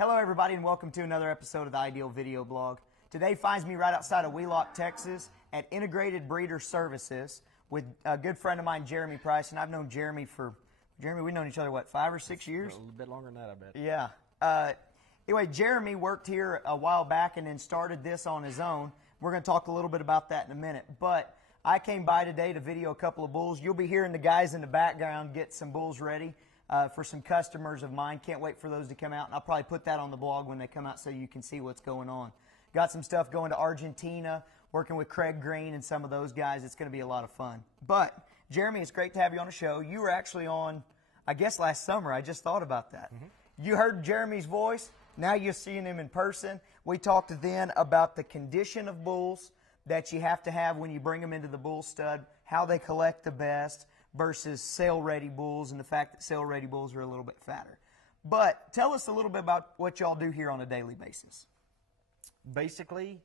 Hello everybody and welcome to another episode of the Ideal Video Blog. Today finds me right outside of Wheelock, Texas at Integrated Breeder Services with a good friend of mine, Jeremy Price, and I've known Jeremy, we've known each other, what, 5 or 6 years? A little bit longer than that, I bet. Yeah. Anyway, Jeremy worked here a while back and then started this on his own. We're going to talk a little bit about that in a minute, but I came by today to video a couple of bulls. You'll be hearing the guys in the background get some bulls ready for some customers of mine. Can't wait for those to come out, and I'll probably put that on the blog when they come out so you can see what's going on. Got some stuff going to Argentina, working with Craig Green and some of those guys. It's going to be a lot of fun. But, Jeremy, it's great to have you on the show. You were actually on, I guess, last summer. I just thought about that. Mm-hmm. You heard Jeremy's voice. Now you're seeing him in person. We talked then about the condition of bulls that you have to have when you bring them into the bull stud, how they collect the best versus sale-ready bulls, and the fact that sale-ready bulls are a little bit fatter. But tell us a little bit about what y'all do here on a daily basis. Basically,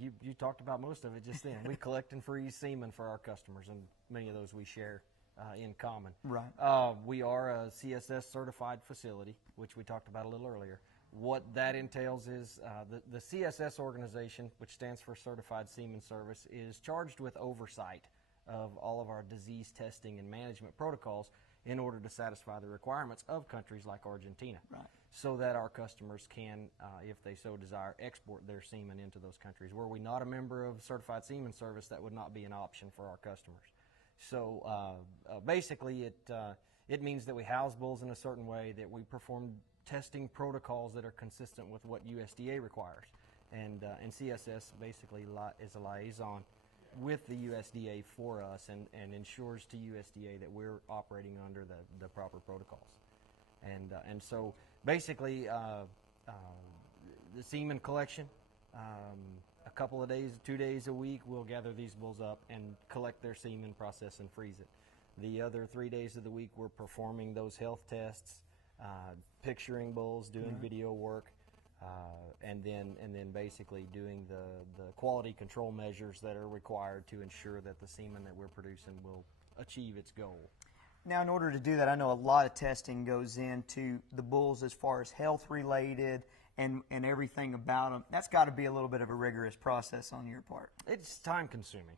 you talked about most of it just then. We collect and freeze semen for our customers, and many of those we share in common. Right. We are a CSS certified facility, which we talked about a little earlier. What that entails is the CSS organization, which stands for Certified Semen Service, is charged with oversight of all of our disease testing and management protocols in order to satisfy the requirements of countries like Argentina, right, so that our customers can, if they so desire, export their semen into those countries. Were we not a member of Certified Semen Service, that would not be an option for our customers. So basically it means that we house bulls in a certain way, that we perform testing protocols that are consistent with what USDA requires. And CSS basically is a liaison with the USDA for us and ensures to USDA that we're operating under the proper protocols. And so basically the semen collection, a couple of days, 2 days a week, we'll gather these bulls up and collect their semen, process and freeze it. The other 3 days of the week we're performing those health tests, picturing bulls, doing video work, and then basically doing the quality control measures that are required to ensure that the semen that we're producing will achieve its goal. Now, in order to do that, I know a lot of testing goes into the bulls as far as health related and everything about them. That's got to be a little bit of a rigorous process on your part. It's time consuming.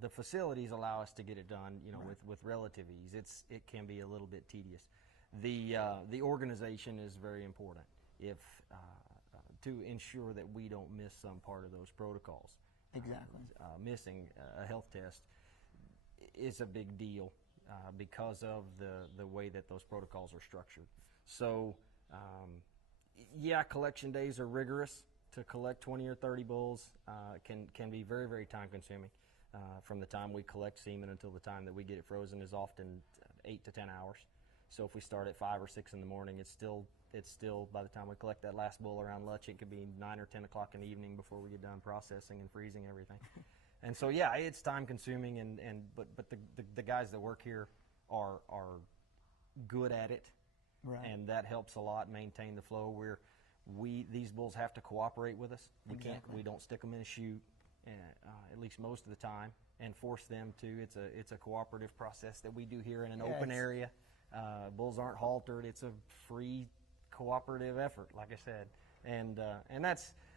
The facilities allow us to get it done, you know, right, with relative ease. It can be a little bit tedious. The organization is very important to ensure that we don't miss some part of those protocols. Exactly. Missing a health test is a big deal because of the way that those protocols are structured. So, yeah, collection days are rigorous. To collect 20 or 30 bulls can be very, very time consuming. From the time we collect semen until the time that we get it frozen is often 8 to 10 hours. So if we start at 5 or 6 in the morning, it's still by the time we collect that last bull around lunch, it could be 9 or 10 o'clock in the evening before we get done processing and freezing everything. And so yeah, it's time consuming, but the guys that work here are good at it, right, and that helps a lot maintain the flow. These bulls have to cooperate with us. We don't stick them in a chute, at least most of the time, and force them to. It's a cooperative process that we do here in an open area. Bulls aren't haltered. It's a free, cooperative effort, like I said, and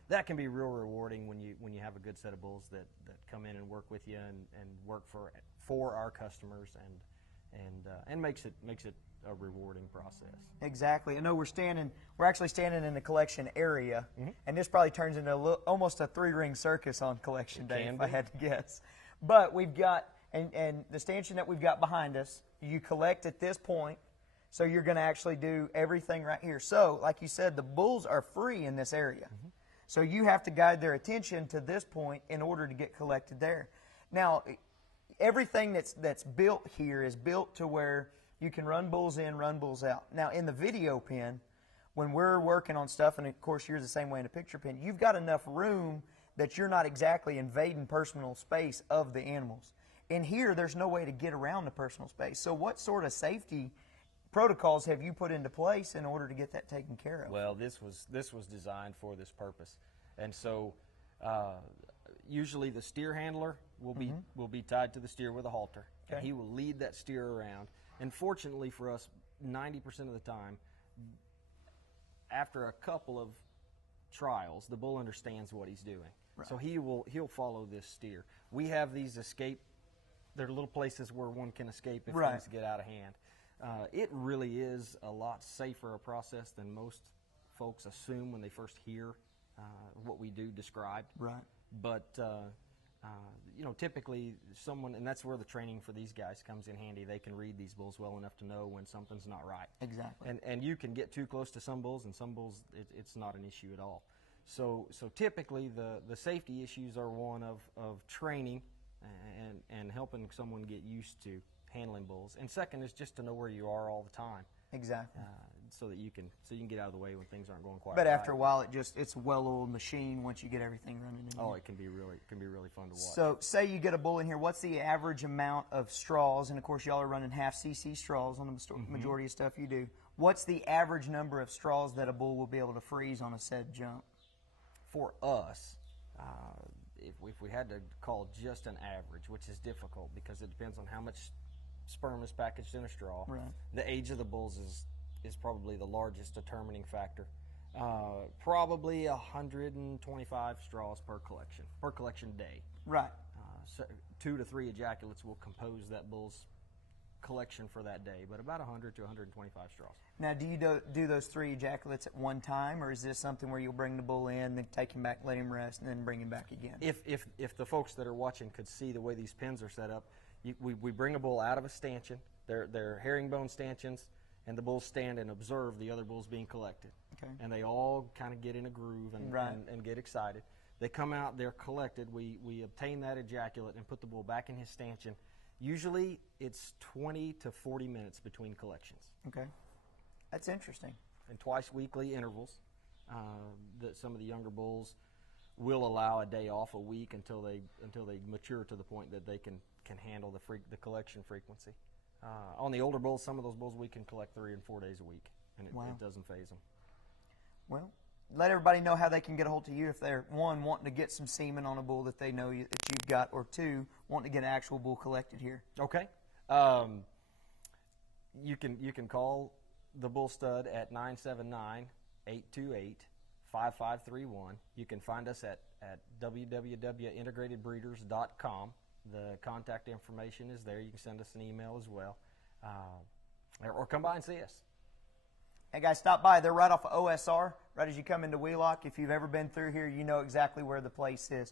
that can be real rewarding when you have a good set of bulls that come in and work with you and work for our customers and makes it a rewarding process. Exactly. I know we're actually standing in the collection area, and this probably turns into almost a 3-ring circus on collection day, if I had to guess. But we've got, and the stanchion that we've got behind us, you collect at this point, so you're going to actually do everything right here. So, like you said, the bulls are free in this area. So you have to guide their attention to this point in order to get collected there. Now, everything that's built here is built to where you can run bulls in, run bulls out. Now, in the video pen, when we're working on stuff, and of course you're the same way in a picture pen, you've got enough room that you're not exactly invading personal space of the animals. In here, there's no way to get around the personal space. So what sort of safety protocols have you put into place in order to get that taken care of? Well, this was designed for this purpose. And so usually the steer handler will be tied to the steer with a halter. Okay. And he will lead that steer around. And fortunately for us, 90% of the time, after a couple of trials, the bull understands what he's doing. Right. So he'll follow this steer. We have these escape. There are little places where one can escape if right. things get out of hand. It really is a lot safer a process than most folks assume when they first hear what we do described. Right. But you know, typically someone, and that's where the training for these guys comes in handy. They can read these bulls well enough to know when something's not right. Exactly. And you can get too close to some bulls, and some bulls it's not an issue at all. So typically the safety issues are one of training and helping someone get used to handling bulls. And second is just to know where you are all the time. Exactly. So that you can get out of the way when things aren't going quite but right. after a while, it's a well-oiled machine once you get everything running in Oh, here. it can be really fun to watch. So say you get a bull in here, what's the average amount of straws? And of course, y'all are running half cc straws on the majority of stuff you do. What's the average number of straws that a bull will be able to freeze on a said jump? For us, if we had to call just an average, which is difficult because it depends on how much sperm is packaged in a straw. Right. The age of the bulls is probably the largest determining factor. Probably 125 straws per collection day. Right. So 2 to 3 ejaculates will compose that bull's collection for that day, but about 100 to 125 straws. Now, do you do those 3 ejaculates at one time, or is this something where you'll bring the bull in, then take him back, let him rest, and then bring him back again? If the folks that are watching could see the way these pens are set up, we bring a bull out of a stanchion. They're herringbone stanchions, and the bulls stand and observe the other bulls being collected. Okay. And they all kind of get in a groove and get excited. They come out, they're collected. We obtain that ejaculate and put the bull back in his stanchion. Usually it's 20 to 40 minutes between collections. Okay. That's interesting. And twice weekly intervals. Some of the younger bulls will allow a day off a week until they mature to the point that they can handle the collection frequency. On the older bulls, some of those bulls we can collect 3 and 4 days a week, and it doesn't faze them. Well, let everybody know how they can get a hold of you if they're, 1, wanting to get some semen on a bull that they know that you've got, or 2, wanting to get an actual bull collected here. Okay. You can call the Bull Stud at 979-828-5531. You can find us at www.integratedbreeders.com. The contact information is there. You can send us an email as well, or come by and see us. Hey guys, stop by. They're right off of OSR, right as you come into Wheelock. If you've ever been through here, you know exactly where the place is.